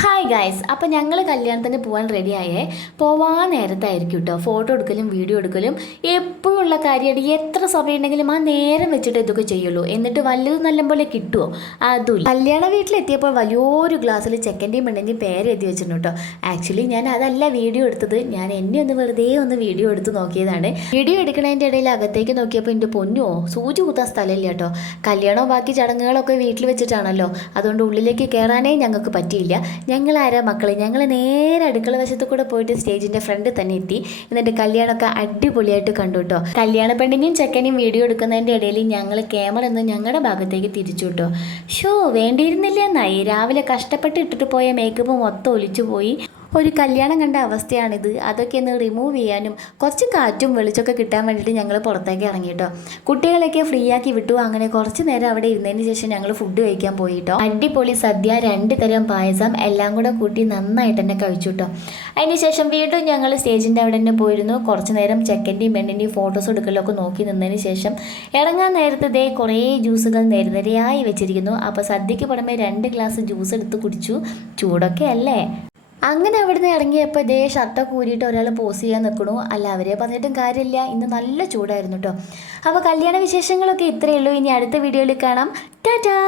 Hi guys, അപ്പോൾ ഞങ്ങൾ കല്യാണത്തിന് പോകാൻ റെഡിയായേ. പോവാൻ നേരത്തായിരിക്കും കേട്ടോ ഫോട്ടോ എടുക്കലും വീഡിയോ എടുക്കലും എപ്പോഴും ഉള്ള കാര്യമാണ്. എത്ര സമയമുണ്ടെങ്കിലും ആ നേരം വെച്ചിട്ട് ഇതൊക്കെ ചെയ്യുള്ളൂ. എന്നിട്ട് വല്ലതും നല്ലപോലെ കിട്ടുമോ? അതും കല്യാണ വീട്ടിലെത്തിയപ്പോൾ വലിയൊരു ഗ്ലാസ്സിൽ ചെക്കൻ്റെയും പെണ്ണിൻ്റെയും പേര് എഴുതി വെച്ചിട്ടുണ്ട് കേട്ടോ. ആക്ച്വലി ഞാൻ അതല്ല വീഡിയോ എടുത്തത്, ഞാൻ എന്നെ ഒന്ന് വെറുതെ ഒന്ന് വീഡിയോ എടുത്ത് നോക്കിയതാണ്. വീഡിയോ എടുക്കുന്നതിൻ്റെ ഇടയിൽ അകത്തേക്ക് നോക്കിയപ്പോൾ എൻ്റെ പൊന്നോ സൂചി കുത്താൻ സ്ഥലമില്ല കേട്ടോ. കല്യാണവും ബാക്കി ചടങ്ങുകളൊക്കെ വീട്ടിൽ വെച്ചിട്ടാണല്ലോ, അതുകൊണ്ട് ഉള്ളിലേക്ക് കയറാനേ ഞങ്ങൾക്ക് പറ്റിയില്ല. ഞങ്ങളാരാ മക്കളെ, ഞങ്ങൾ നേരെ അടുക്കള വശത്ത് കൂടെ പോയിട്ട് സ്റ്റേജിൻ്റെ ഫ്രണ്ടിൽ തന്നെ എത്തി. എന്നിട്ട് കല്യാണമൊക്കെ അടിപൊളിയായിട്ട് കണ്ടു കേട്ടോ. കല്യാണ പെണ്ണിനെയും ചെക്കനെയും വീഡിയോ എടുക്കുന്നതിൻ്റെ ഇടയിൽ ഞങ്ങൾ ക്യാമറ ഒന്ന് ഞങ്ങളുടെ ഭാഗത്തേക്ക് തിരിച്ചു കേട്ടോ. ഷോ വേണ്ടിയിരുന്നില്ല എന്നായി. രാവിലെ കഷ്ടപ്പെട്ട് ഇട്ടിട്ട് പോയ മേക്കപ്പ് മൊത്തം ഒലിച്ചു പോയി. ഒരു കല്യാണം കണ്ട അവസ്ഥയാണിത്. അതൊക്കെ ഒന്ന് റിമൂവ് ചെയ്യാനും കുറച്ച് കാറ്റും വെളിച്ചമൊക്കെ കിട്ടാൻ വേണ്ടിയിട്ട് ഞങ്ങൾ പുറത്തേക്ക് ഇറങ്ങി കേട്ടോ. കുട്ടികളെയൊക്കെ ഫ്രീ ആക്കി വിട്ടു. അങ്ങനെ കുറച്ച് നേരം അവിടെ ഇരുന്നതിന് ശേഷം ഞങ്ങൾ ഫുഡ് കഴിക്കാൻ പോയി കേട്ടോ. അടിപൊളി സദ്യ, 2 തരം പായസം എല്ലാം കൂടെ കൂട്ടി നന്നായിട്ട് തന്നെ കഴിച്ചു കേട്ടോ. അതിന് ശേഷം വീണ്ടും ഞങ്ങൾ സ്റ്റേജിൻ്റെ അവിടെ തന്നെ പോയിരുന്നു. കുറച്ച് നേരം ചെക്കൻ്റെയും പെണ്ണിൻ്റെയും ഫോട്ടോസ് എടുക്കലൊക്കെ നോക്കി നിന്നതിന് ശേഷം ഇറങ്ങാൻ നേരത്തെ ദേ കുറേ ജ്യൂസുകൾ നിരനിരയായി വെച്ചിരിക്കുന്നു. അപ്പോൾ സദ്യക്ക് പുറമെ 2 ഗ്ലാസ് ജ്യൂസ് എടുത്ത് കുടിച്ചു. ചൂടൊക്കെ അല്ലേ. അങ്ങനെ അവിടുന്ന് ഇറങ്ങിയപ്പോൾ ഇതേ ഷർട്ടൊക്കെ ഊരിയിട്ട് ഒരാൾ പോസ് ചെയ്യാൻ നിൽക്കണു. അല്ല, അവരെ പറഞ്ഞിട്ടും കാര്യമില്ല, ഇന്ന് നല്ല ചൂടായിരുന്നു കേട്ടോ. അപ്പോൾ കല്യാണ വിശേഷങ്ങളൊക്കെ ഇത്രയേ ഉള്ളൂ. ഇനി അടുത്ത വീഡിയോയിൽ കാണാം. ടാറ്റാ.